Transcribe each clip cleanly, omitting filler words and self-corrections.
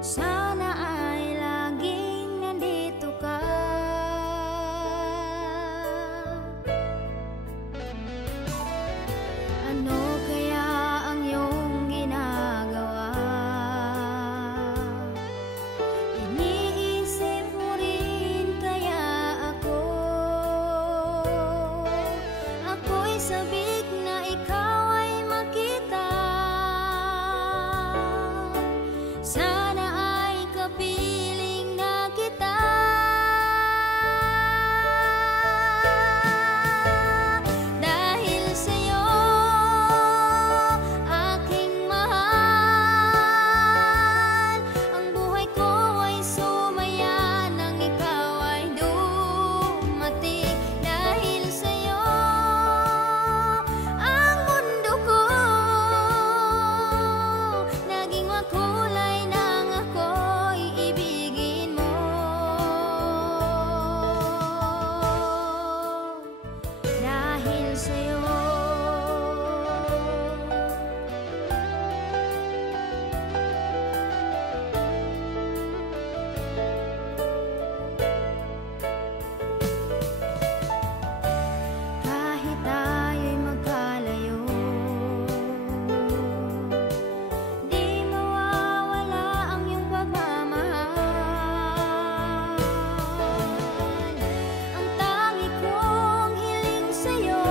Sana ay laging nandito ka. sabik na ikaw ay makita. Sana ay kapiling na kita. Dahil sa'yo, aking mahal, ang buhay ko ay sumaya nang ikaw ay dumating. Dahil sa'yo, ang mundo ko naging makulay nang ako'y ibigin mo. Dahil sa'yo, kahit tayo'y magkalayo, di mawawala ang iyong pagmamahal. Ang tangi kong hiling sa'yo,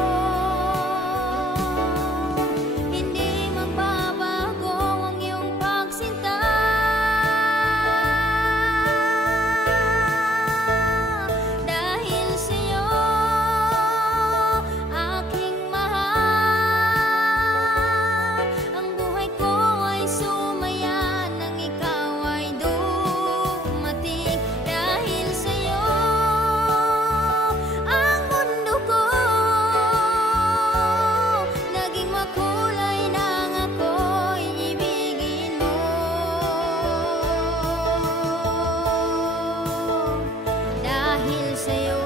hindi magbabago ang iyong pagsinta. Dahil sa'yo, aking mahal, ang buhay ko ay sumaya nang ikaw ay dumating. Dahil sa'yo, ang mundo ko naging makulay nang ako'y ibigin mo. Dahil sa'yo,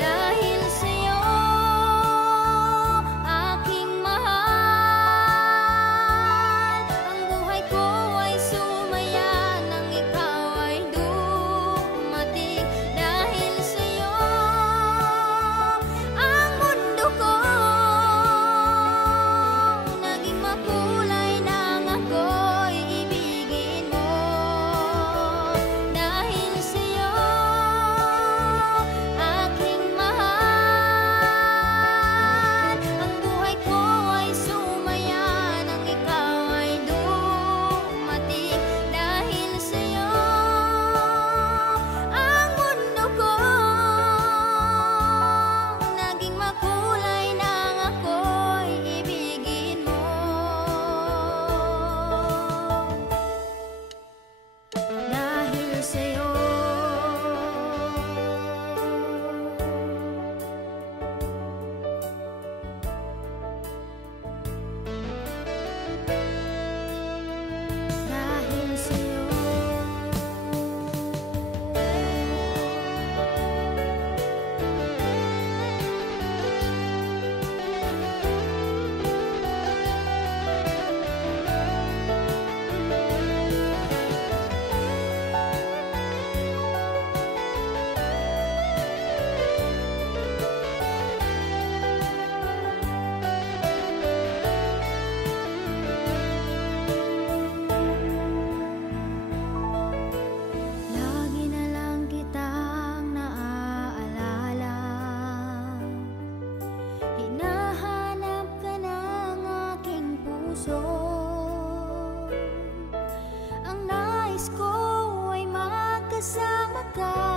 dahil sa'yo, aking mahal, ang buhay ko ay sumaya nang ikaw ay dumating. Dahil sa'yo, ang mundo ko naging makulay nang ako'y ibigin mo. Dahil sa'yo, aking mahal, ang buhay ko ay sumaya nang ikaw ay dumating. Dahil sa'yo, ang mundo ko naging makulay nang ako'y ibigin mo. Dahil sa'yo, dahil sa'yo, lagi na lang kitang naaalala. Hinahanap ka ng aking puso. Ang nais ko ay magkasama ka.